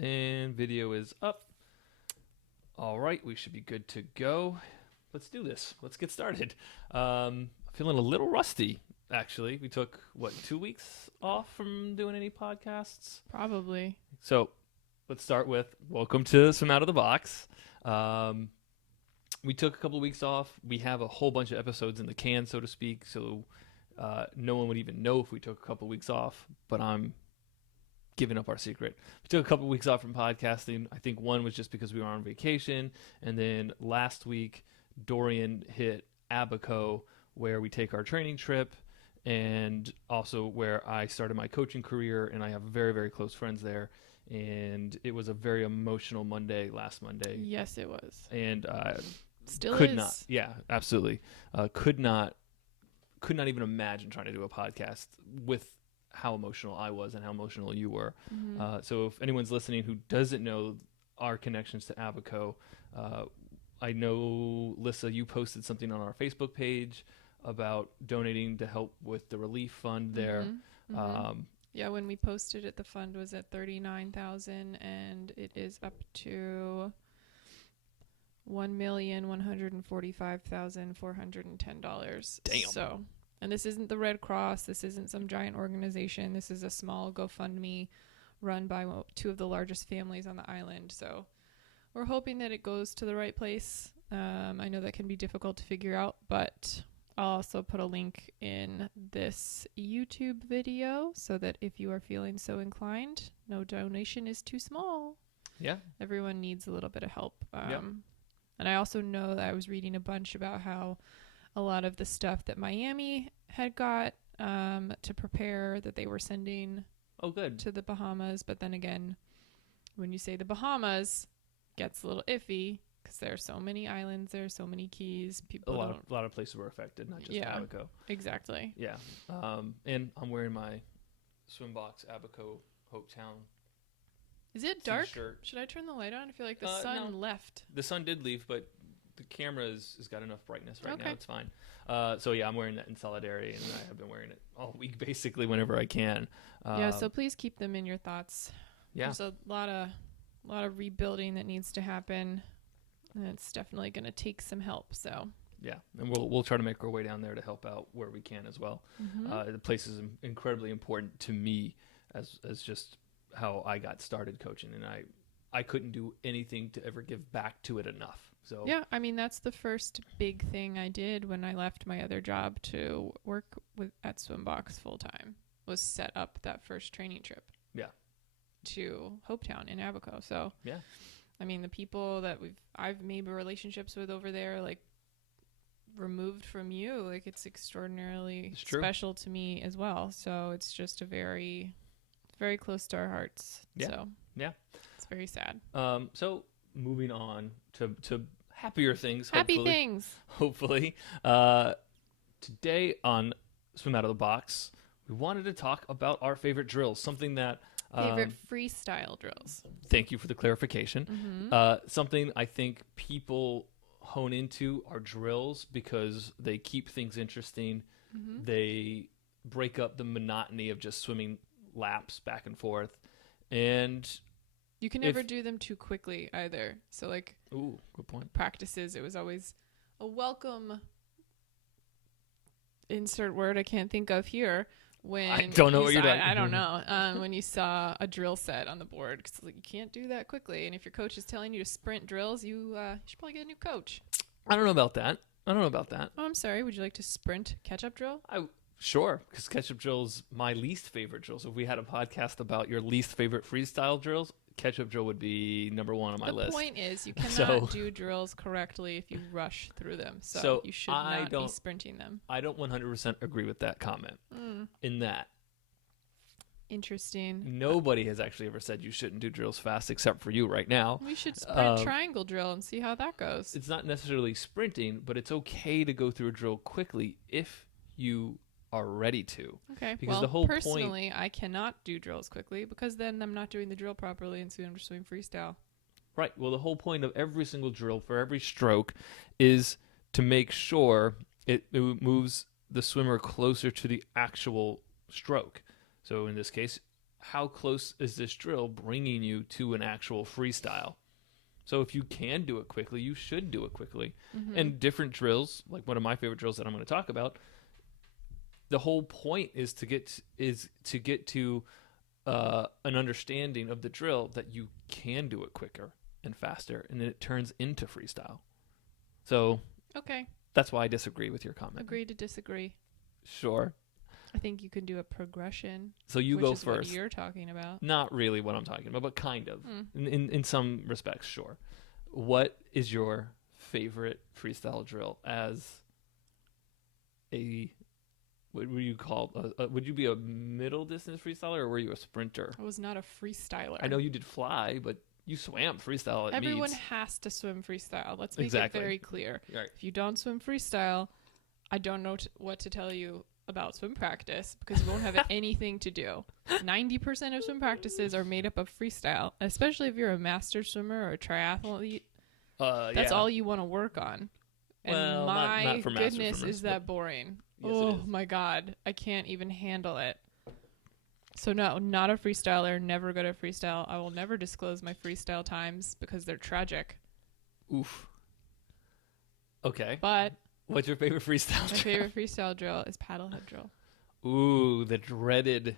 And video is up. All right, we should be good to go. Let's do this. Let's get started. Feeling a little rusty, actually. We took, 2 weeks off from doing any podcasts? Probably. So let's start with welcome to Swim Out of the Box. We took a couple of weeks off. We have a whole bunch of episodes in the can, so to speak, so no one would even know if we took a couple of weeks off, but I'm giving up our secret. We took a couple of weeks off from podcasting. I think one was just because we were on vacation, and then last week Dorian hit Abaco, where we take our training trip, and also where I started my coaching career, and I have very, very close friends there. And it was a very emotional last Monday. Yes, it was. And still could is. not, yeah, absolutely, could not even imagine trying to do a podcast with how emotional I was and how emotional you were. Mm-hmm. So if anyone's listening who doesn't know our connections to Abaco, I know, Lissa, you posted something on our Facebook page about donating to help with the relief fund there. Mm-hmm. Mm-hmm. Yeah, when we posted it, the fund was at $39,000, and it is up to $1,145,410. Damn. So, and this isn't the Red Cross. This isn't some giant organization. This is a small GoFundMe run by two of the largest families on the island. So we're hoping that it goes to the right place. I know that can be difficult to figure out, but I'll also put a link in this YouTube video so that if you are feeling so inclined, no donation is too small. Yeah. Everyone needs a little bit of help. Yep. And I also know that I was reading a bunch about how a lot of the stuff that Miami had got to prepare, that they were sending to the Bahamas. But then again, when you say the Bahamas, gets a little iffy because there are so many islands, there are so many keys. People a lot of places were affected, not just Abaco. Exactly. Yeah. And I'm wearing my SwimBox Abaco Hopetown. Is it dark? T-shirt. Should I turn the light on? I feel like the sun left. The sun did leave, but the camera has got enough brightness right now. It's fine. So yeah, I'm wearing that in solidarity, and I have been wearing it all week, basically, whenever I can. So please keep them in your thoughts. Yeah. There's a lot of rebuilding that needs to happen, and it's definitely going to take some help. So yeah, and we'll try to make our way down there to help out where we can as well. Mm-hmm. The place is incredibly important to me as just how I got started coaching, and I couldn't do anything to ever give back to it enough. So yeah, I mean, that's the first big thing I did when I left my other job to work at SwimBox full time, was set up that first training trip. Yeah. To Hopetown in Abaco. So yeah, I mean, the people that I've made relationships with over there, like, removed from you, like, it's extraordinarily special to me as well. So it's just very close to our hearts. Yeah. So yeah, it's very sad. So moving on to happier things. Hopefully. Today on Swim Out of the Box, we wanted to talk about our favorite drills, something that favorite freestyle drills. Thank you for the clarification. Mm-hmm. Something I think people hone into are drills because they keep things interesting. Mm-hmm. They break up the monotony of just swimming laps back and forth, and you can never do them too quickly either. So, like, good point. Practices, it was always a welcome insert word I can't think of here. When I don't know what you're doing. I don't know. When you saw a drill set on the board, because, like, you can't do that quickly. And if your coach is telling you to sprint drills, you should probably get a new coach. I don't know about that. Oh, I'm sorry. Would you like to sprint catch-up drill? Sure, because catch-up drill is my least favorite drill. So if we had a podcast about your least favorite freestyle drills, catch-up drill would be number one on my list. The point is you cannot do drills correctly if you rush through them. So you should not be sprinting them. I don't 100% agree with that comment in that. Interesting. Nobody has actually ever said you shouldn't do drills fast except for you right now. We should sprint triangle drill and see how that goes. It's not necessarily sprinting, but it's okay to go through a drill quickly if you are ready to. Okay. Because well, personally, I cannot do drills quickly because then I'm not doing the drill properly and soon I'm just doing freestyle. Right. Well, the whole point of every single drill for every stroke is to make sure it moves the swimmer closer to the actual stroke. So in this case, how close is this drill bringing you to an actual freestyle? So if you can do it quickly, you should do it quickly. Mm-hmm. And different drills, like one of my favorite drills that I'm going to talk about, the whole point is to get to an understanding of the drill that you can do it quicker and faster, and then it turns into freestyle. So Okay. that's why I disagree with your comment. Agree to disagree. Sure. I think you can do a progression. So you which go is first. What you're talking about. Not really what I'm talking about, but kind of. In some respects, sure. What is your favorite freestyle drill as a, what would you call, would you be a middle distance freestyler or were you a sprinter? I was not a freestyler. I know you did fly, but you swam freestyle at Everyone meets. has to swim freestyle. Let's make Exactly. it very clear. Right. If you don't swim freestyle, I don't know what to tell you about swim practice because you won't have anything to do. 90% of swim practices are made up of freestyle, especially if you're a master swimmer or a triathlete. That's all you want to work on. And Well, my not for master goodness, swimmers, is that boring. Yes, it Oh is. my God. I can't even handle it. So no, not a freestyler, never good at freestyle. I will never disclose my freestyle times because they're tragic. Oof. Okay. But What's your favorite freestyle my drill? favorite freestyle drill is paddlehead drill. Ooh, the dreaded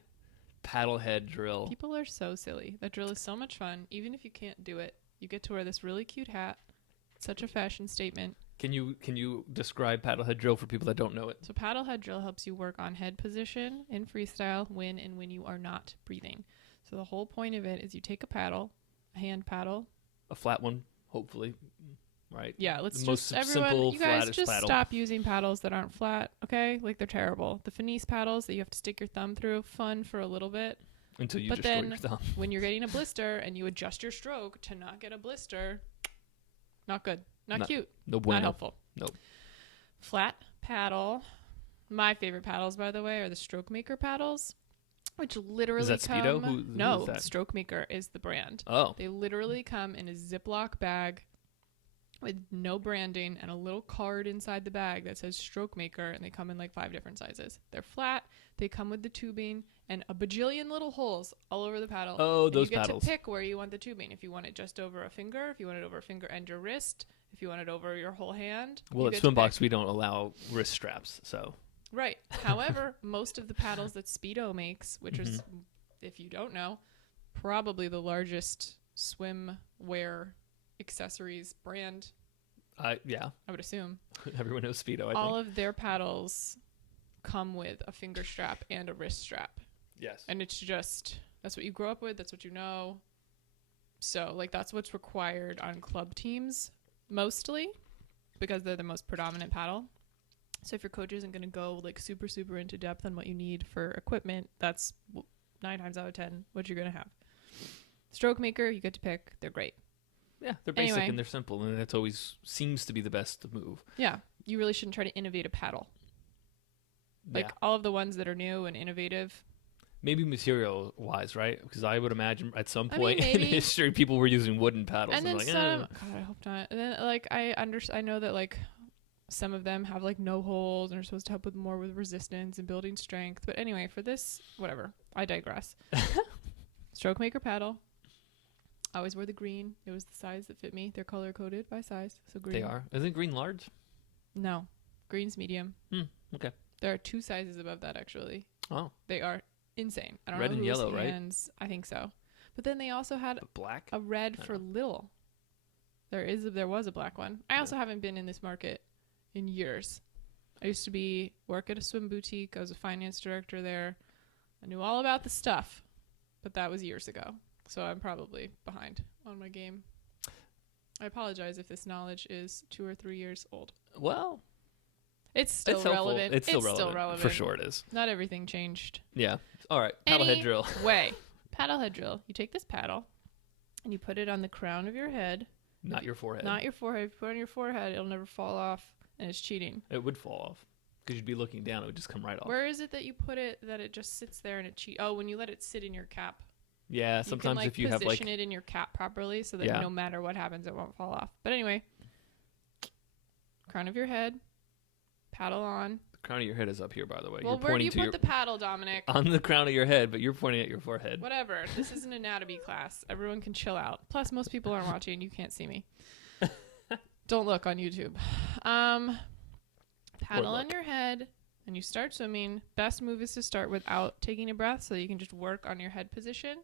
paddlehead drill. People are so silly. That drill is so much fun. Even if you can't do it, you get to wear this really cute hat. Such a fashion statement. Can you describe paddlehead drill for people that don't know it? So paddlehead drill helps you work on head position in freestyle when you are not breathing. So the whole point of it is you take a paddle, a hand paddle. A flat one, hopefully. Right? Yeah, let's The just most everyone. simple, You guys flattest just paddle. stop using paddles that aren't flat, okay? Like they're terrible. The finesse paddles that you have to stick your thumb through, fun for a little bit. Until you But destroy then your thumb. when you're getting a blister and you adjust your stroke to not get a blister, not good, not cute, No bueno. not helpful. Nope. Flat paddle. My favorite paddles, by the way, are the Stroke Maker paddles, which literally Is that Speedo? come. Who No, is that? Stroke Maker is the brand. Oh. They literally come in a Ziploc bag with no branding and a little card inside the bag that says Stroke Maker, and they come in like 5 different sizes. They're flat. They come with the tubing and a bajillion little holes all over the paddle. Oh, and those you get paddles. to pick where you want the tubing. If you want it just over a finger, if you want it over a finger and your wrist, if you want it over your whole hand. Well, you at get to SwimBox, pick. we don't allow wrist straps, so. Right. However, most of the paddles that Speedo makes, which is, Mm-hmm. if you don't know, probably the largest swimwear accessories brand, Yeah. I would assume. Everyone knows Speedo, I All think. of their paddles come with a finger strap and a wrist strap. Yes. And it's just, that's what you grow up with. That's what you know. So, like, that's what's required on club teams mostly because they're the most predominant paddle. So if your coach isn't going to go, like, super, super into depth on what you need for equipment, that's 9 times out of 10 what you're going to have. Stroke Maker, you get to pick. They're great. Yeah, they're basic Anyway. and they're simple, and that's always seems to be the best move. Yeah. You really shouldn't try to innovate a paddle. Like, Yeah. all of the ones that are new and innovative. Maybe material-wise, right? Because I would imagine at some I point mean, in maybe. history, people were using wooden paddles. And then like, some, God, I hope not. And then, like, I know that, like, some of them have, like, no holes and are supposed to help with more with resistance and building strength. But anyway, for this, whatever. I digress. Stroke Maker paddle. I always wore the green. It was the size that fit me. They're color-coded by size. So green. They are. Isn't green large? No. Green's medium. Okay. There are 2 sizes above that, actually. Oh, They are insane. I don't Red know and whose yellow, right? hands. I think so. But then they also had the black? a red I for don't little. There was a black one. I also haven't been in this market in years. I used to work at a swim boutique. I was a finance director there. I knew all about the stuff, but that was years ago. So I'm probably behind on my game. I apologize if this knowledge is 2 or 3 years old. Well, It's still it's helpful. relevant. It's still relevant. For sure it is. Not everything changed. Yeah. All right. Paddlehead drill. Way. Paddlehead drill. You take this paddle and you put it on the crown of your head. Not your forehead. Not your forehead. If you put it on your forehead, it'll never fall off, and it's cheating. It would fall off. Because you'd be looking down. It would just come right off. Where is it that you put it that it just sits there and it cheats? Oh, when you let it sit in your cap. Yeah. Sometimes you can, if you have like... position it in your cap properly so that Yeah. no matter what happens, it won't fall off. But anyway, crown of your head, paddle on. crown of your head is up here, by the way. Well, You're where do pointing you to put the paddle, Dominic? on the crown of your head, but you're pointing at your forehead. Whatever. This is an anatomy class. Everyone can chill out. Plus, most people aren't watching. You can't see me. Don't look on YouTube. Paddle on your head, and you start swimming. Best move is to start without taking a breath, so you can just work on your head position.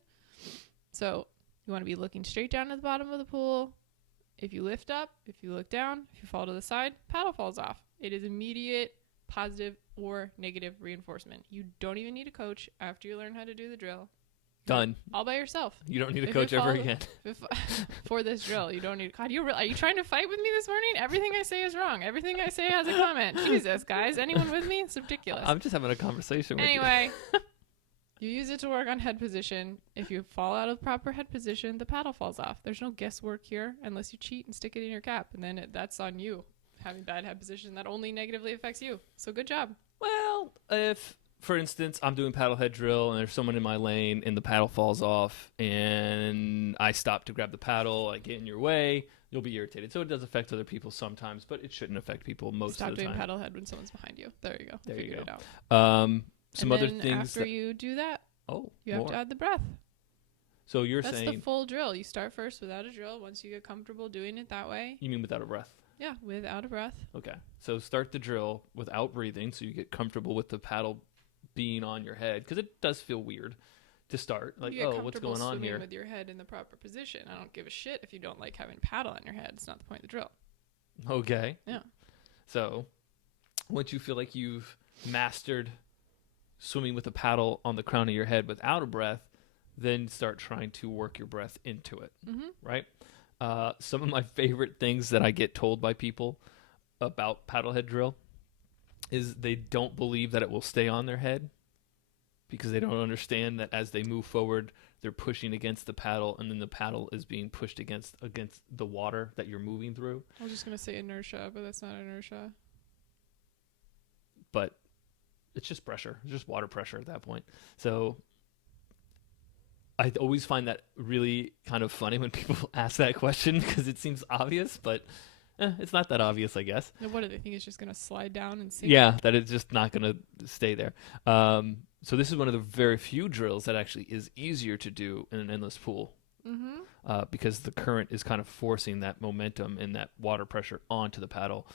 So you want to be looking straight down at the bottom of the pool. If you lift up, if you look down, if you fall to the side, paddle falls off. It is immediate positive or negative reinforcement. You don't even need a coach after you learn how to do the drill. Done. All by yourself. You don't need a coach ever again. For this drill, you don't need. God, are you trying to fight with me this morning? Everything I say is wrong. Everything I say has a comment. Jesus, guys, anyone with me? It's ridiculous. I'm just having a conversation with you. Anyway, you use it to work on head position. If you fall out of proper head position, the paddle falls off. There's no guesswork here unless you cheat and stick it in your cap, and then that's on you. Having bad head position, that only negatively affects you. So good job. Well, if, for instance, I'm doing paddle head drill and there's someone in my lane and the paddle falls off and I stop to grab the paddle, I get in your way, you'll be irritated. So it does affect other people sometimes, but it shouldn't affect people most Stop of the time. Stop doing paddle head when someone's behind you. There you go. There you go. It out. Some and other then things. After you do that, you have to add the breath. So you're That's saying the full drill. You start first without a drill. Once you get comfortable doing it that way. You mean without a breath? Yeah, without a breath. Okay. So start the drill without breathing so you get comfortable with the paddle being on your head, because it does feel weird to start. Like, what's going on here? With your head in the proper position. I don't give a shit if you don't like having paddle on your head. It's not the point of the drill. Okay. Yeah. So once you feel like you've mastered swimming with a paddle on the crown of your head without a breath, then start trying to work your breath into it. Mm-hmm. Right? Some of my favorite things that I get told by people about paddlehead drill is they don't believe that it will stay on their head because they don't understand that as they move forward, they're pushing against the paddle, and then the paddle is being pushed against the water that you're moving through. I was just going to say inertia, but that's not inertia. But it's just pressure. It's just water pressure at that point. So I always find that really kind of funny when people ask that question because it seems obvious, but it's not that obvious, I guess. Now, what do they think? It's just going to slide down and sink? Yeah, that it's just not going to stay there. So this is one of the very few drills that actually is easier to do in an endless pool. Mm-hmm. Because the current is kind of forcing that momentum and that water pressure onto the paddle.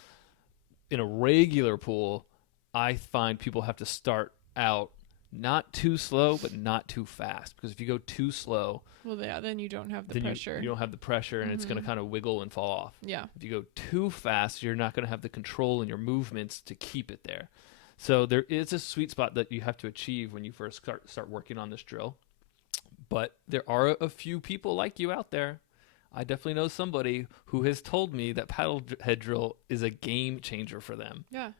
In a regular pool, I find people have to start out not too slow, but not too fast. Because if you go too slow, well, yeah, then you don't have the pressure. You don't have the pressure, and it's going to kind of wiggle and fall off. Yeah. If you go too fast, you're not going to have the control in your movements to keep it there. So there is a sweet spot that you have to achieve when you first start working on this drill. But there are a few people like you out there. I definitely know somebody who has told me that paddle head drill is a game changer for them. Yeah.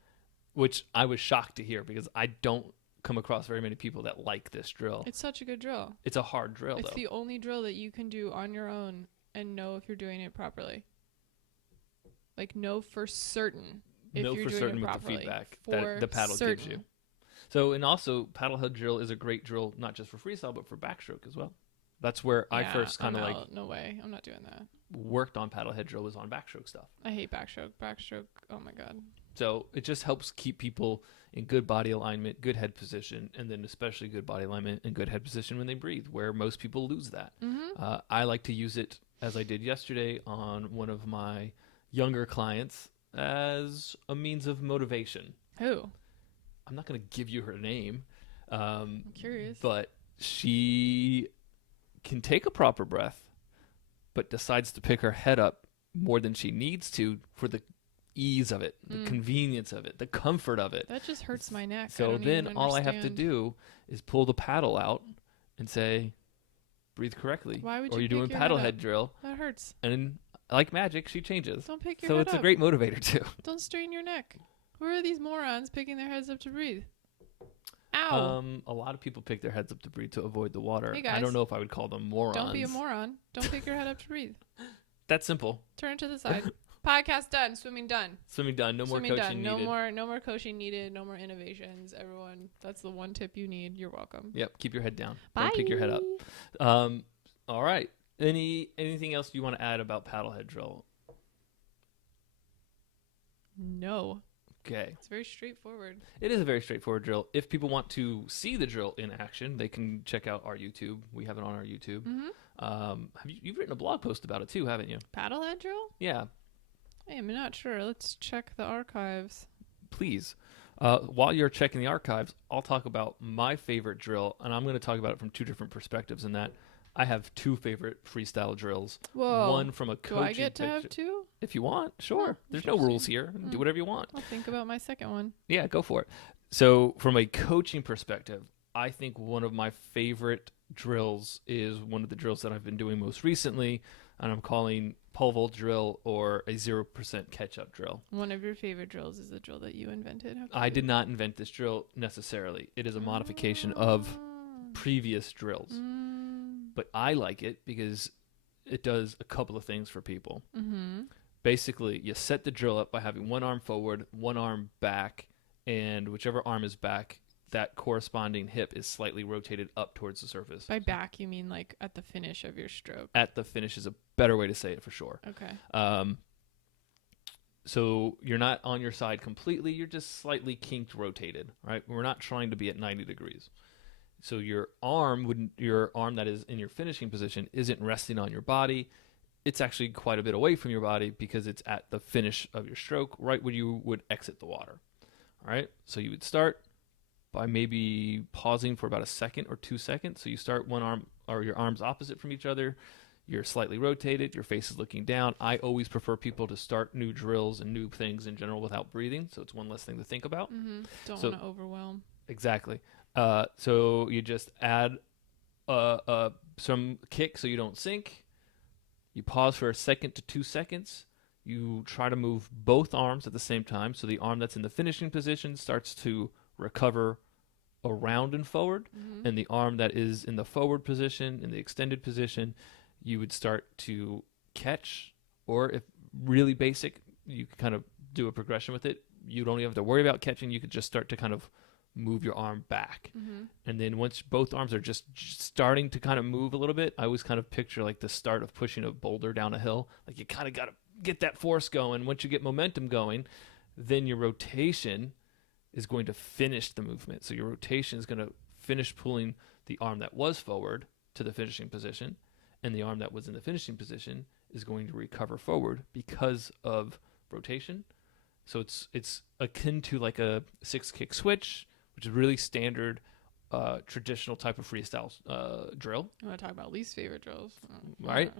Which I was shocked to hear because I don't come across very many people that like this drill. It's such a good drill. It's a hard drill, It's though. the only drill that you can do on your own and know if you're doing it properly. Like, know for certain if know you're for doing certain it with properly. the feedback that the paddle gives you. So, and also, paddlehead drill is a great drill, not just for freestyle, but for backstroke as well. That's where I first kind of no way. I'm not doing that. Worked on paddlehead drill was on backstroke stuff. I hate backstroke. Backstroke, oh my God. So it just helps keep people in good body alignment, good head position, and then especially good body alignment and good head position when they breathe, where most people lose that. Mm-hmm. I like to use it, as I did yesterday, on one of my younger clients as a means of motivation. Who? I'm not going to give you her name. I'm curious. But she can take a proper breath, but decides to pick her head up more than she needs to for the ease of it, the convenience of it, the comfort of it. That just hurts my neck. So then all I have to do is pull the paddle out and say, breathe correctly. Why would or you you're doing pick your paddle head head up? drill. That hurts. And like magic, she changes. Don't pick your so head it's up. a great motivator too. Don't strain your neck. Who are these morons picking their heads up to breathe? Ow. A lot of people pick their heads up to breathe to avoid the water. Hey guys, I don't know if I would call them morons. Don't be a moron. Don't pick your head up to breathe. That's simple. Turn to the side. Podcast done. Swimming done. Swimming done. No Swimming more coaching done. needed. No more coaching needed. No more innovations. Everyone, that's the one tip you need. You're welcome. Yep. Keep your head down. Bye. Don't pick your head up. All right. Anything else you want to add about paddlehead drill? No. Okay. It's very straightforward. It is a very straightforward drill. If people want to see the drill in action, they can check out our YouTube. We have it on our YouTube. You've written a blog post about it too, haven't you? Paddlehead drill? Yeah. I'm not sure. Let's check the archives. Please. While you're checking the archives, I'll talk about my favorite drill, and I'm going to talk about it from two different perspectives in that I have two favorite freestyle drills. Whoa. One from a coaching Do I get to have two? If you want, sure. Oh, There's no rules here. Do whatever you want. I'll think about my second one. Yeah, go for it. So from a coaching perspective, I think one of my favorite drills is one of the drills that I've been doing most recently, and I'm calling pole vault drill or a 0% catch-up drill. One of your favorite drills is the drill that you invented. I did not invent this drill necessarily. It is a modification of previous drills. But I like it because it does a couple of things for people. Basically, you set the drill up by having one arm forward, one arm back, and whichever arm is back, that corresponding hip is slightly rotated up towards the surface. By back, you mean like at the finish of your stroke? At the finish is a better way to say it for sure. Okay. So you're not on your side completely. You're just slightly kinked rotated, right? We're not trying to be at 90 degrees. So your arm that is in your finishing position isn't resting on your body. It's actually quite a bit away from your body because it's at the finish of your stroke, right where you would exit the water. All right. So you would start by maybe pausing for about a second or 2 seconds. So you start one arm or your arms opposite from each other. You're slightly rotated. Your face is looking down. I always prefer people to start new drills and new things in general without breathing. So it's one less thing to think about. Don't want to overwhelm. Exactly. So you just add some kick so you don't sink. You pause for a second to 2 seconds. You try to move both arms at the same time. So the arm that's in the finishing position starts to recover around and forward. And the arm that is in the forward position, in the extended position, you would start to catch. Or if really basic, you can kind of do a progression with it. You don't even have to worry about catching. You could just start to kind of move your arm back. And then once both arms are just starting to kind of move a little bit, I always kind of picture like the start of pushing a boulder down a hill. Like you kind of got to get that force going. Once you get momentum going, then your rotation is going to finish the movement. So your rotation is going to finish pulling the arm that was forward to the finishing position, and the arm that was in the finishing position is going to recover forward because of rotation. So it's akin to like a 6-kick switch, which is really standard, traditional type of freestyle drill. You want to talk about least favorite drills? Right?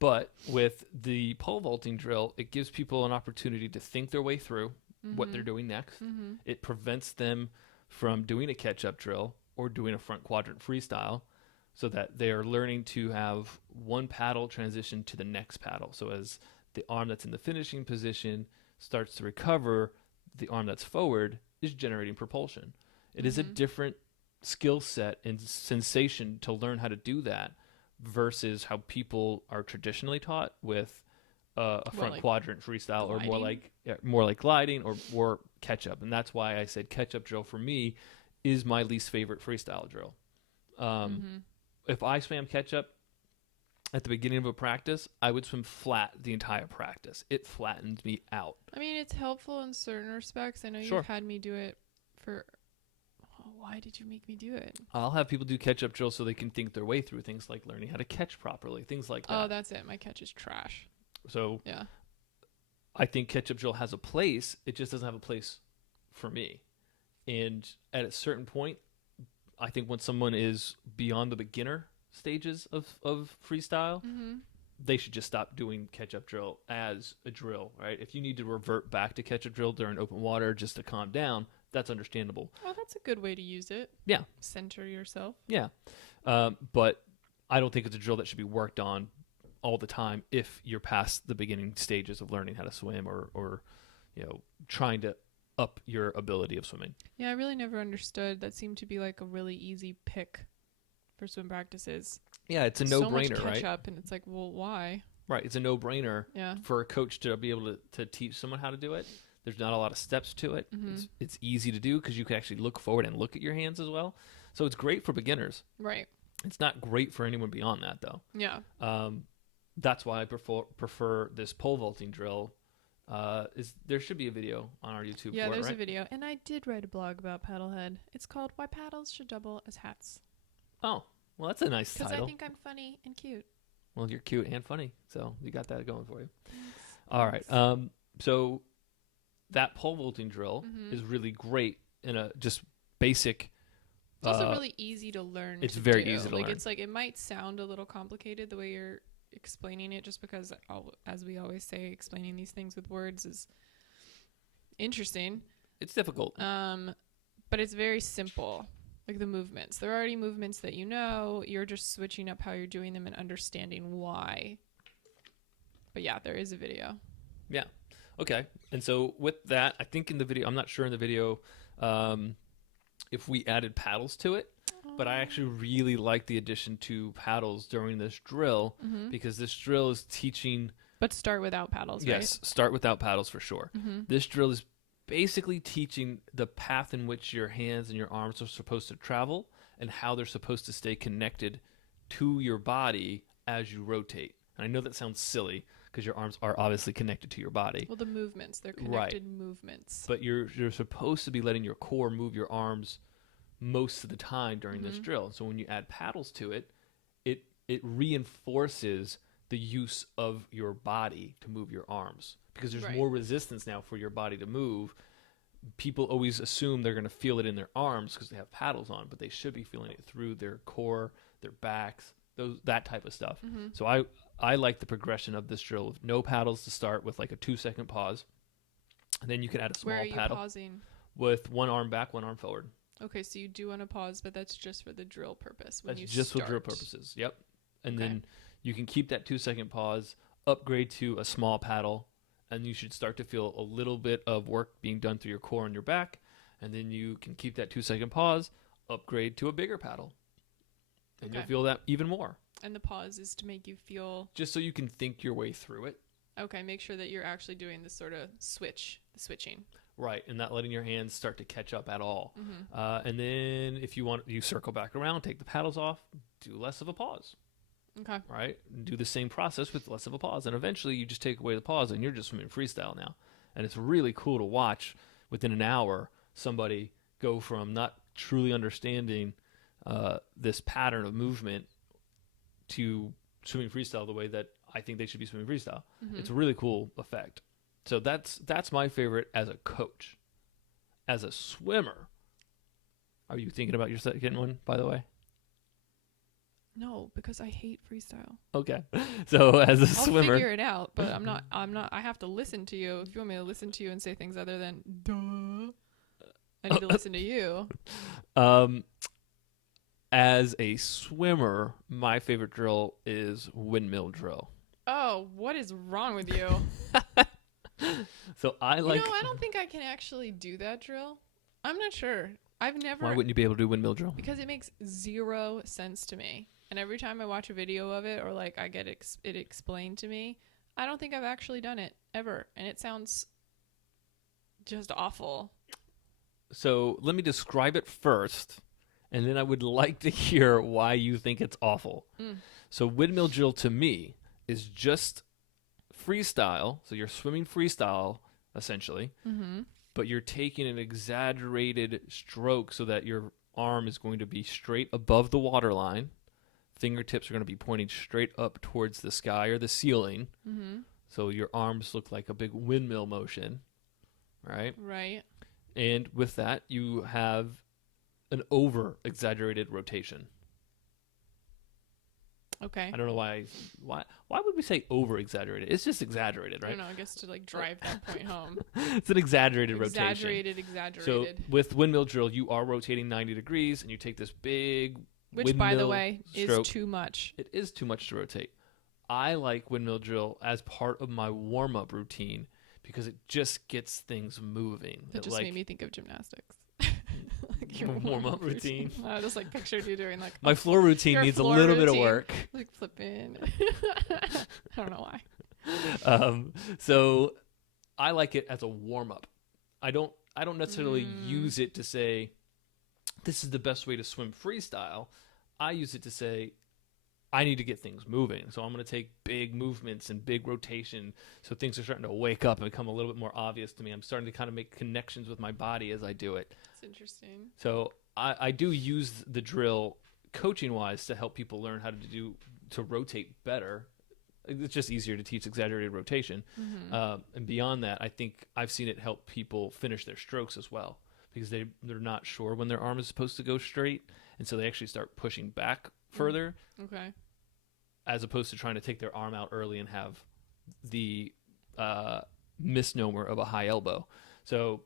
But with the pole vaulting drill, it gives people an opportunity to think their way through what they're doing next. It prevents them from doing a catch-up drill or doing a front quadrant freestyle so that they are learning to have one paddle transition to the next paddle. So as the arm that's in the finishing position starts to recover, the arm that's forward is generating propulsion. It is a different skill set and sensation to learn how to do that versus how people are traditionally taught with a front quadrant freestyle gliding? Or more like gliding or catch up. And that's why I said catch up drill for me is my least favorite freestyle drill. If I swam catch up at the beginning of a practice, I would swim flat the entire practice. It flattens me out. I mean, it's helpful in certain respects. I know Sure. you've had me do it for... Oh, why did you make me do it? I'll have people do catch-up drills so they can think their way through things like learning how to catch properly, things like that. Oh, that's it. My catch is trash. So yeah, I think catch-up drill has a place. It just doesn't have a place for me. And at a certain point, I think when someone is beyond the beginner stages of freestyle, they should just stop doing catch-up drill as a drill, right? If you need to revert back to catch-up drill during open water just to calm down, that's understandable. Oh, that's a good way to use it. Yeah. Center yourself. Yeah. But I don't think it's a drill that should be worked on all the time if you're past the beginning stages of learning how to swim or trying to up your ability of swimming. Yeah, I really never understood. That seemed to be like a really easy pick for swim practices. Yeah, it's a no-brainer, so much right? catch up, and it's like, well, why? Right, it's a no-brainer for a coach to be able to teach someone how to do it. There's not a lot of steps to it. It's easy to do because you can actually look forward and look at your hands as well. So it's great for beginners. Right. It's not great for anyone beyond that, though. Yeah. That's why I prefer this pole vaulting drill There should be a video on our YouTube Yeah, for it, there's right? a video. And I did write a blog about paddlehead. It's called Why Paddles Should Double as Hats. Oh, well, that's a nice Because title. I think I'm funny and cute. Well, you're cute and funny, so you got that going for you. Thanks. All right. So that pole vaulting drill Mhm. is really great in a just basic. It's also really easy to learn. It's to very do. easy to learn. It's like it might sound a little complicated the way you're explaining it, just because, as we always say, explaining these things with words is interesting. It's difficult. But it's very simple. Like the movements, they're already movements that you know. You're just switching up how you're doing them and understanding why. But yeah, there is a video. Yeah. Okay. And so with that, I think in the video, I'm not sure in the video if we added paddles to it, but I actually really like the addition to paddles during this drill because this drill is teaching. But start without paddles, right? Yes, start without paddles for sure. This drill is basically teaching the path in which your hands and your arms are supposed to travel and how they're supposed to stay connected to your body as you rotate. And I know that sounds silly because your arms are obviously connected to your body. Well, the movements, they're connected movements. But you're supposed to be letting your core move your arms most of the time during this drill. So when you add paddles to it, it reinforces the use of your body to move your arms because there's more resistance now for your body to move. People always assume they're going to feel it in their arms because they have paddles on, but they should be feeling it through their core, their backs, that type of stuff. So I like the progression of this drill with no paddles to start with like a 2-second pause. And then you can add a small Where are you paddle pausing? with one arm back, one arm forward. Okay, so you do want to pause, but that's just for the drill purpose. When That's you just start. for drill purposes. Yep. And then you can keep that 2-second pause, upgrade to a small paddle, and you should start to feel a little bit of work being done through your core and your back. And then you can keep that 2-second pause, upgrade to a bigger paddle. And you'll feel that even more. And the pause is to make you feel... Just so you can think your way through it. Okay, make sure that you're actually doing this sort of switching. Right, and not letting your hands start to catch up at all. And then if you want, you circle back around, take the paddles off, do less of a pause. Okay. Right? And do the same process with less of a pause. And eventually you just take away the pause and you're just swimming freestyle now. And it's really cool to watch within an hour somebody go from not truly understanding this pattern of movement to swimming freestyle the way that I think they should be swimming freestyle. It's a really cool effect. So that's my favorite as a coach. As a swimmer, are you thinking about your second one, by the way? No, because I hate freestyle. Okay. So as a swimmer, I'll figure it out, but I'm not. I have to listen to you. If you want me to listen to you and say things other than duh, I need to listen to you. As a swimmer, my favorite drill is Windmill Drill. Oh, what is wrong with you? So I like. I don't think I can actually do that drill. I'm not sure. I've never. Why wouldn't you be able to do Windmill Drill? Because it makes zero sense to me. And every time I watch a video of it or like I get it explained to me, I don't think I've actually done it ever. And it sounds just awful. So let me describe it first, and then I would like to hear why you think it's awful. So Windmill Drill to me is just freestyle. So you're swimming freestyle, essentially. But you're taking an exaggerated stroke so that your arm is going to be straight above the water line. Fingertips are going to be pointing straight up towards the sky or the ceiling. So your arms look like a big windmill motion, right? Right. And with that, you have an over-exaggerated rotation. Okay. I don't know why would we say over-exaggerated? It's just exaggerated, I right? don't know. I guess to like drive that point home. It's an exaggerated rotation. Exaggerated. So with Windmill Drill, you are rotating 90 degrees, and you take this big Which, by the windmill way, stroke. is too much. It is too much to rotate. I like Windmill Drill as part of my warm-up routine because it just gets things moving. That just made me think of gymnastics. Like your warm-up routine. I just like pictured you doing like my floor routine your needs a floor little bit of routine. work. Like flipping. I don't know why. So I like it as a warm-up. I don't necessarily use it to say this is the best way to swim freestyle. I use it to say I need to get things moving. So I'm going to take big movements and big rotation. So things are starting to wake up and become a little bit more obvious to me. I'm starting to kind of make connections with my body as I do it. It's interesting. So I do use the drill coaching wise to help people learn how to rotate better. It's just easier to teach exaggerated rotation. And beyond that, I think I've seen it help people finish their strokes as well, because they're not sure when their arm is supposed to go straight. And so they actually start pushing back further. Okay. As opposed to trying to take their arm out early and have the misnomer of a high elbow. So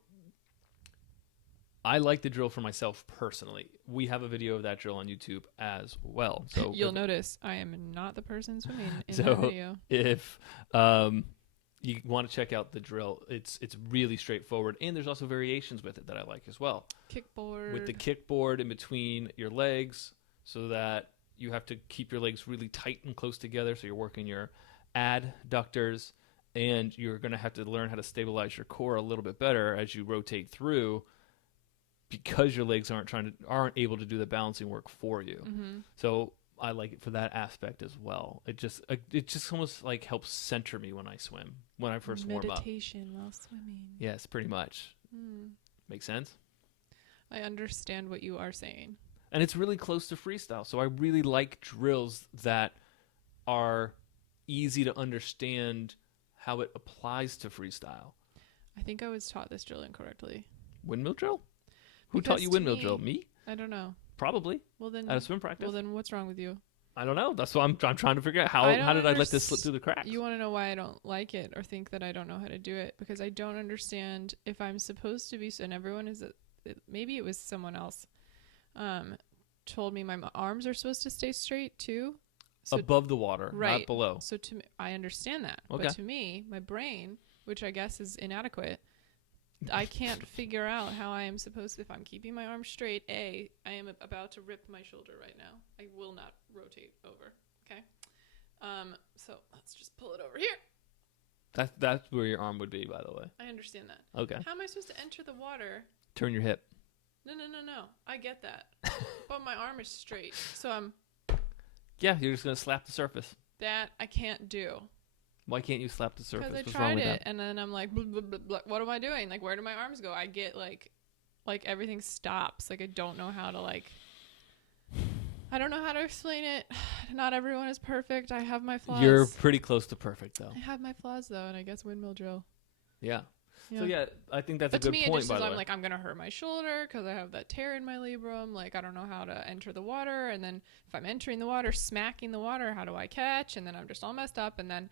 I like the drill for myself personally. We have a video of that drill on YouTube as well. So you'll notice I am not the person swimming in so that video. If you want to check out the drill, it's really straightforward, and there's also variations with it that I like as well. Kickboard. With the kickboard in between your legs, so that you have to keep your legs really tight and close together, so you're working your adductors, and you're going to have to learn how to stabilize your core a little bit better as you rotate through, because your legs aren't able to do the balancing work for you. So I like it for that aspect as well. It just almost like helps center me when I swim, when I first warm up. Meditation while swimming. Yes, pretty much. Make sense? I understand what you are saying. And it's really close to freestyle. So I really like drills that are easy to understand how it applies to freestyle. I think I was taught this drill incorrectly. Windmill drill? Who Because taught you to windmill me- drill? Me? I don't know. Probably. Well then, At a swim practice. well then, what's wrong with you? I don't know. That's what I'm trying to figure out. How did I let this slip through the cracks? You want to know why I don't like it or think that I don't know how to do it? Because I don't understand if I'm supposed to be. And everyone is. Maybe it was someone else. Told me my arms are supposed to stay straight too. So, above the water, right. not below. So to me, I understand that. Okay. But to me, my brain, which I guess is inadequate, I can't figure out how I am supposed to, if I'm keeping my arms straight, I am about to rip my shoulder right now. I will not rotate over. Okay. So let's just pull it over here. That's where your arm would be, by the way. I understand that. Okay. How am I supposed to enter the water? Turn your hip. No. I get that. But my arm is straight. So Yeah, you're just going to slap the surface. that I can't do. Why can't you slap the surface? Because I What's wrong tried with it, that? and then I'm like, blah, blah, blah, blah. What am I doing? Like, where do my arms go? I get like everything stops. Like, I don't know how to I don't know how to explain it. Not everyone is perfect. I have my flaws. You're pretty close to perfect, though. I have my flaws though, and I guess windmill drill. Yeah. So yeah, I think that's but a good to me, point. it just By is, the I'm way, like, I'm gonna hurt my shoulder because I have that tear in my labrum. Like, I don't know how to enter the water, and then if I'm entering the water, smacking the water, how do I catch? And then I'm just all messed up, and then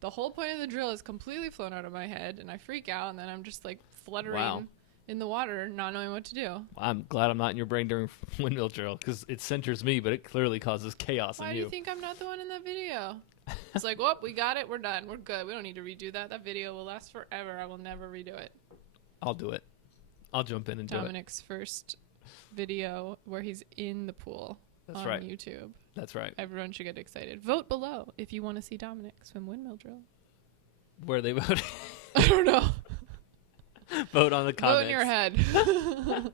the whole point of the drill is completely flown out of my head, and I freak out, and then I'm just like fluttering in the water, not knowing what to do. I'm glad I'm not in your brain during windmill drill, because it centers me, but it clearly causes chaos Why in do you. you think I'm not the one in that video? It's like, whoop, we got it, we're done, we're good. We don't need to redo that. That video will last forever. I will never redo it. I'll do it. I'll jump in and do it. Dominic's first video where he's in the pool. That's on right. YouTube. That's right. Everyone should get excited. Vote below if you want to see Dominic swim windmill drill. Where are they voting? I don't know. Vote on the comments. Vote in your head.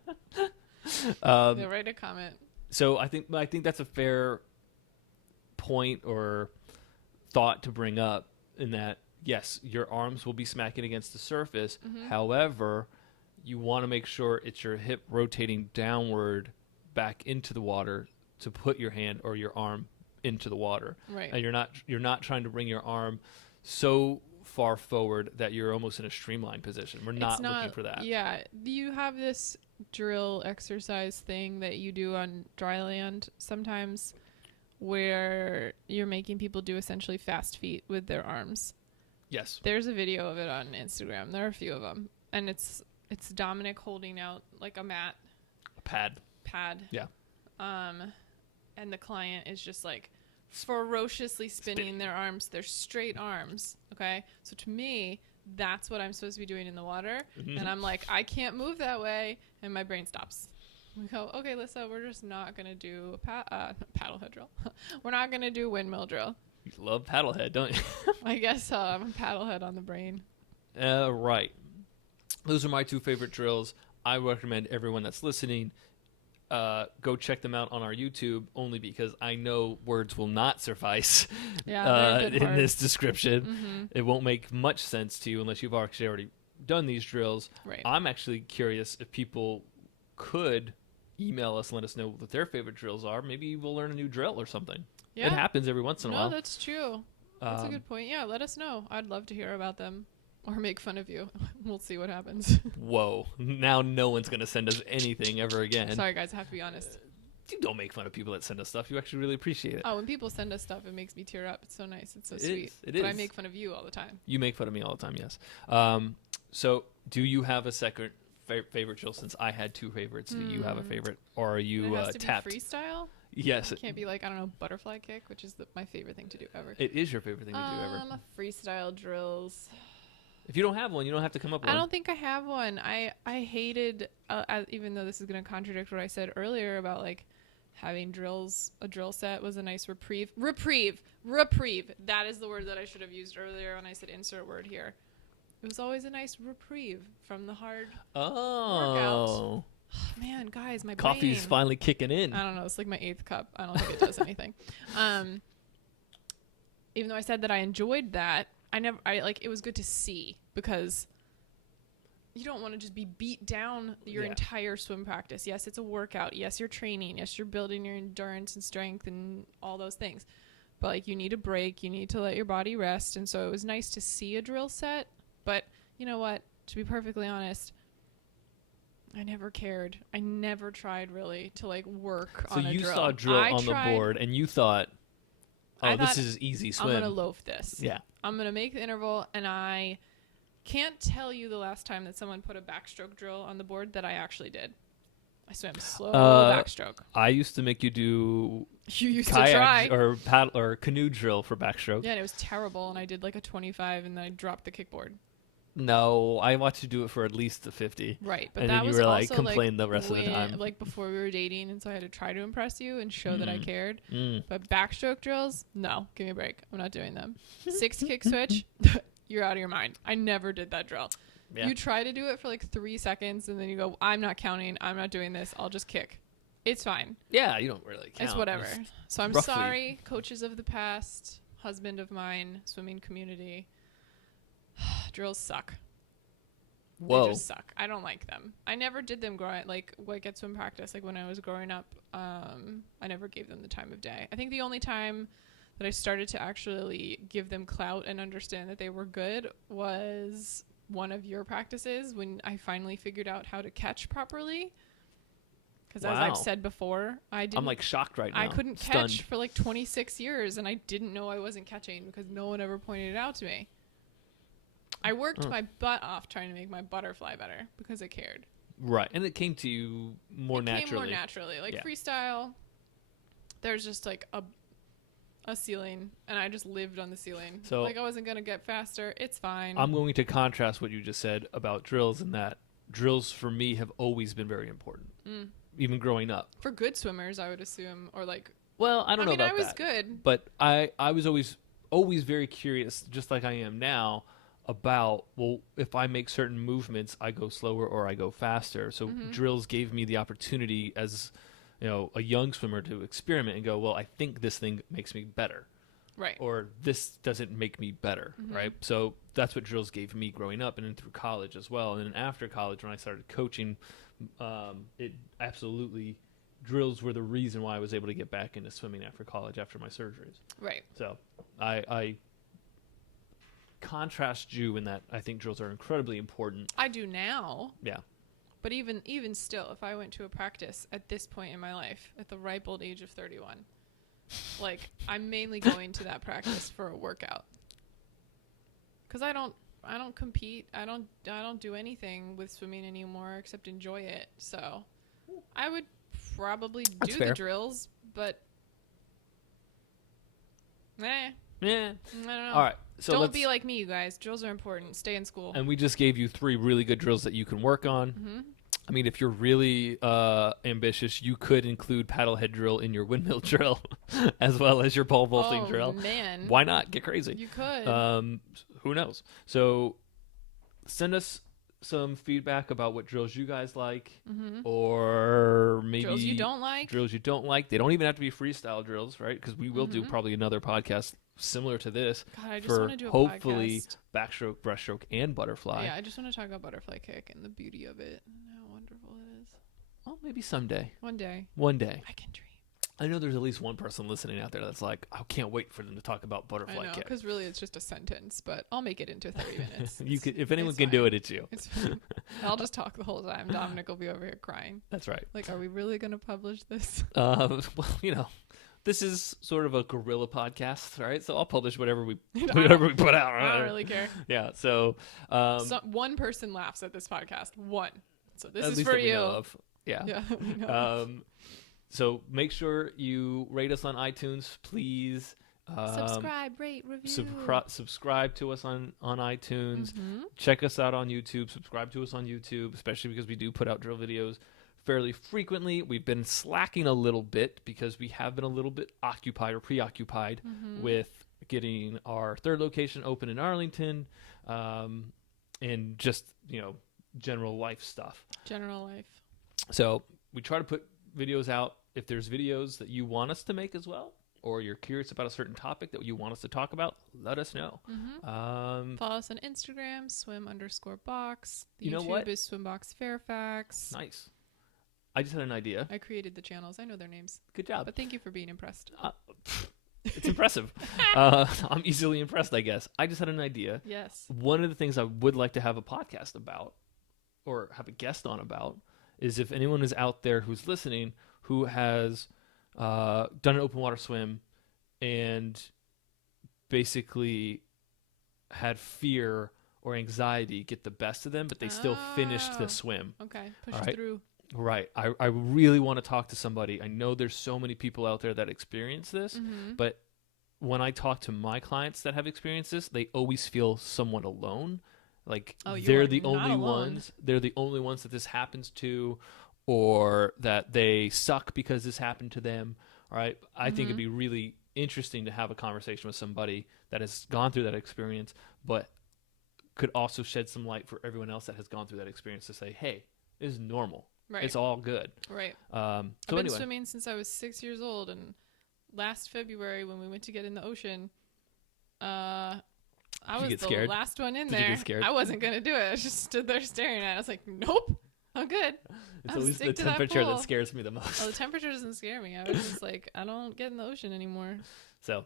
Yeah, write a comment. So I think that's a fair point or thought to bring up, in that, yes, your arms will be smacking against the surface. Mm-hmm. However, you want to make sure it's your hip rotating downward back into the water to put your hand or your arm into the water. Right. And you're not trying to bring your arm so far forward that you're almost in a streamlined position. We're not looking for that. Yeah. You have this drill exercise thing that you do on dry land sometimes where you're making people do essentially fast feet with their arms. Yes. There's a video of it on Instagram. There are a few of them. And it's Dominic holding out like a mat. A pad. Yeah. And the client is just like ferociously spinning their arms, their straight arms. Okay. So to me, that's what I'm supposed to be doing in the water. Mm-hmm. And I'm like, I can't move that way. And my brain stops. We go, okay, Lisa, we're just not going to do paddlehead drill. We're not going to do windmill drill. You love paddlehead, don't you? I guess so. I'm a paddlehead on the brain. Right. Those are my two favorite drills. I recommend everyone that's listening go check them out on our YouTube, only because I know words will not suffice in this description. Mm-hmm. It won't make much sense to you unless you've actually already done these drills. Right. I'm actually curious if people could email us and let us know what their favorite drills are. Maybe we'll learn a new drill or something. Yeah. It happens every once in a while. No, that's true. That's a good point. Yeah, let us know. I'd love to hear about them or make fun of you. We'll see what happens. Whoa. Now no one's going to send us anything ever again. Sorry, guys. I have to be honest. You don't make fun of people that send us stuff. You actually really appreciate it. Oh, when people send us stuff, it makes me tear up. It's so nice. It's so It sweet. is. It but is. I make fun of you all the time. You make fun of me all the time, yes. So do you have a second favorite drill, since I had two favorites? Do you have a favorite? Or are you it has to tapped? be freestyle? Yes. It can't be like, I don't know, butterfly kick, which is my favorite thing to do ever. It is your favorite thing to do ever. Freestyle drills. If you don't have one, you don't have to come up with one. I don't think I have one. I hated, even though this is going to contradict what I said earlier about like having a drill set was a nice reprieve. Reprieve. That is the word that I should have used earlier when I said insert word here. It was always a nice reprieve from the hard workout. Man, guys, my coffee's brain. finally kicking in. I don't know. It's like my 8th cup. I don't think it does anything. Even though I said that I enjoyed that, it was good to see, because you don't want to just be beat down your entire swim practice. Yes, it's a workout. Yes, you're training. Yes, you're building your endurance and strength and all those things. But like, you need a break. You need to let your body rest. And so it was nice to see a drill set. But you know what? To be perfectly honest, I never cared. I never tried really to like work on a drill. So you saw a drill on the board and you thought, this is easy swim. I'm going to loaf this. Yeah. I'm going to make the interval, and I can't tell you the last time that someone put a backstroke drill on the board that I actually did. I swam slow backstroke. I used to make you do kayak or paddle or canoe drill for backstroke. Yeah, and it was terrible, and I did like a 25, and then I dropped the kickboard. No, I watched you do it for at least the 50. Right, but and that then you was were also like complain the rest of the time. Like before we were dating, and so I had to try to impress you and show that I cared. Mm. But backstroke drills, no, give me a break. I'm not doing them. 6 kick switch, you're out of your mind. I never did that drill. Yeah. You try to do it for like 3 seconds, and then you go, I'm not counting. I'm not doing this. I'll just kick. It's fine. Yeah, you don't really count. It's whatever. So I'm roughly. sorry, coaches of the past, husband of mine, swimming community. Drills suck. Whoa. They just suck. I don't like them. I never did them growing like at swim practice. Like when I was growing up, I never gave them the time of day. I think the only time that I started to actually give them clout and understand that they were good was one of your practices when I finally figured out how to catch properly. Because as I've said before, I'm like shocked right now. I couldn't Stunned. catch for like 26 years, and I didn't know I wasn't catching because no one ever pointed it out to me. I worked my butt off trying to make my butterfly better because I cared. Right, and it came to you more naturally. Came more naturally. Like freestyle, there's just like a ceiling, and I just lived on the ceiling. So like I wasn't going to get faster. It's fine. I'm going to contrast what you just said about drills, in that drills for me have always been very important, even growing up. For good swimmers, I would assume, or like... Well, I don't know about that. I was good. But I was always very curious, just like I am now, about, well, if I make certain movements, I go slower or I go faster. So drills gave me the opportunity as, a young swimmer to experiment and go, well, I think this thing makes me better. Right. Or this doesn't make me better, right? So that's what drills gave me growing up and then through college as well. And then after college, when I started coaching, it absolutely, drills were the reason why I was able to get back into swimming after college after my surgeries. Right. So I contrast you in that I think drills are incredibly important. I do now. Yeah. But even still, if I went to a practice at this point in my life, at the ripe old age of 31, like I'm mainly going to that practice for a workout. Cuz I don't compete. I don't do anything with swimming anymore except enjoy it. So I would probably do the drills, but yeah. I don't know. All right. So don't be like me, you guys. Drills are important. Stay in school. And we just gave you 3 really good drills that you can work on. I mean, if you're really ambitious, you could include paddlehead drill in your windmill drill as well as your pole vaulting drill. Man. Why not? Get crazy. You could. Who knows? So send us some feedback about what drills you guys like, Mm-hmm. or maybe Drills you don't like. Drills you don't like. They don't even have to be freestyle drills, right? Because we will do Mhm. probably another podcast similar to this God, I just for want to do a hopefully podcast. backstroke, breaststroke, and butterfly. Yeah, I just want to talk about butterfly kick and the beauty of it and how wonderful it is. Well, maybe someday. One day, One day. I can dream. I know there's at least one person listening out there that's like, I can't wait for them to talk about I butterfly know, kick. because really it's just a sentence, but I'll make it into 30 minutes. You could, if anyone it's can do fine. it, it's you. It's fine. I'll just talk the whole time. Dominic will be over here crying. That's right. Like, are we really going to publish this? Well, this is sort of a guerrilla podcast, right? So I'll publish whatever we I don't- whatever we put out. I Right? don't really care. Yeah. So, One person laughs at this podcast. One. So this at is least for that we you. know of. Yeah. Yeah. we know. So make sure you rate us on iTunes, please. Subscribe, rate, review. Subscribe to us on iTunes. Mhm. Check us out on YouTube. Subscribe to us on YouTube, especially because we do put out drill videos fairly frequently. We've been slacking a little bit because we have been a little bit occupied or preoccupied Mhm. with getting our third location open in Arlington, and just, general life stuff. General life. So we try to put videos out. If there's videos that you want us to make as well, or you're curious about a certain topic that you want us to talk about, let us know. Mhm. Follow us on Instagram, swim_box. The You know YouTube what? is SwimBox Fairfax. Nice. I just had an idea. I created the channels. I know their names. Good job. But thank you for being impressed. It's impressive. I'm easily impressed, I guess. I just had an idea. Yes. One of the things I would like to have a podcast about, or have a guest on about, is if anyone is out there who's listening who has done an open water swim and basically had fear or anxiety get the best of them, but they still finished the Oh. swim. Okay. Push All right. through. Right. I really want to talk to somebody. I know there's so many people out there that experience this, Mhm. but when I talk to my clients that have experienced this, they always feel somewhat alone. Like Oh, you they're are the not only alone. ones. They're the only ones that this happens to, or that they suck because this happened to them. All right. I think it'd Mhm. be really interesting to have a conversation with somebody that has gone through that experience, but could also shed some light for everyone else that has gone through that experience to say, hey, this is normal. Right. It's all good. Right. So I've been anyway, swimming since I was 6 years old, and last February when we went to get in the ocean, I Did you was get the scared? last one in Did you there. get scared? I wasn't gonna do it. I just stood there staring at it. I was like, nope, I'm good. it's I'll always the stick to that temperature that pool. scares me the most. Oh, the temperature doesn't scare me. I was just like, I don't get in the ocean anymore. So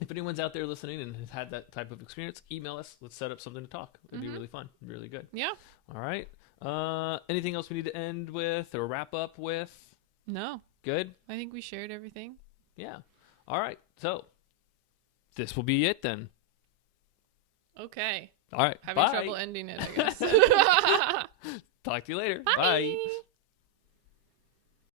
if anyone's out there listening and has had that type of experience, email us. Let's set up something to talk. It'd be Mhm. really fun. Really good. Yeah. All right. Anything else we need to end with or wrap up with? No, Good? I think we shared everything. Yeah. All right. So this will be it then. Okay. All right. Having Bye. trouble ending it, I guess. Talk to you later. Bye. Bye.